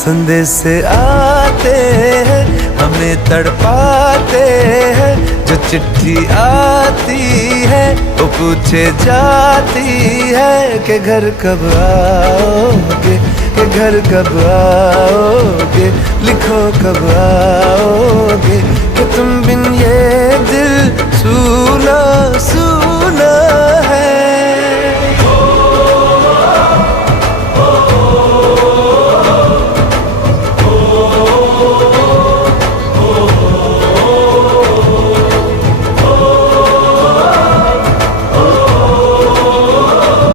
संदेश आते हैं हमें तड़पाते हैं, जो चिट्ठी आती है वो पूछे जाती है कि घर कब आओगे, कि घर कब आओगे, लिखो कब आओगे, कि तुम बिन ये दिल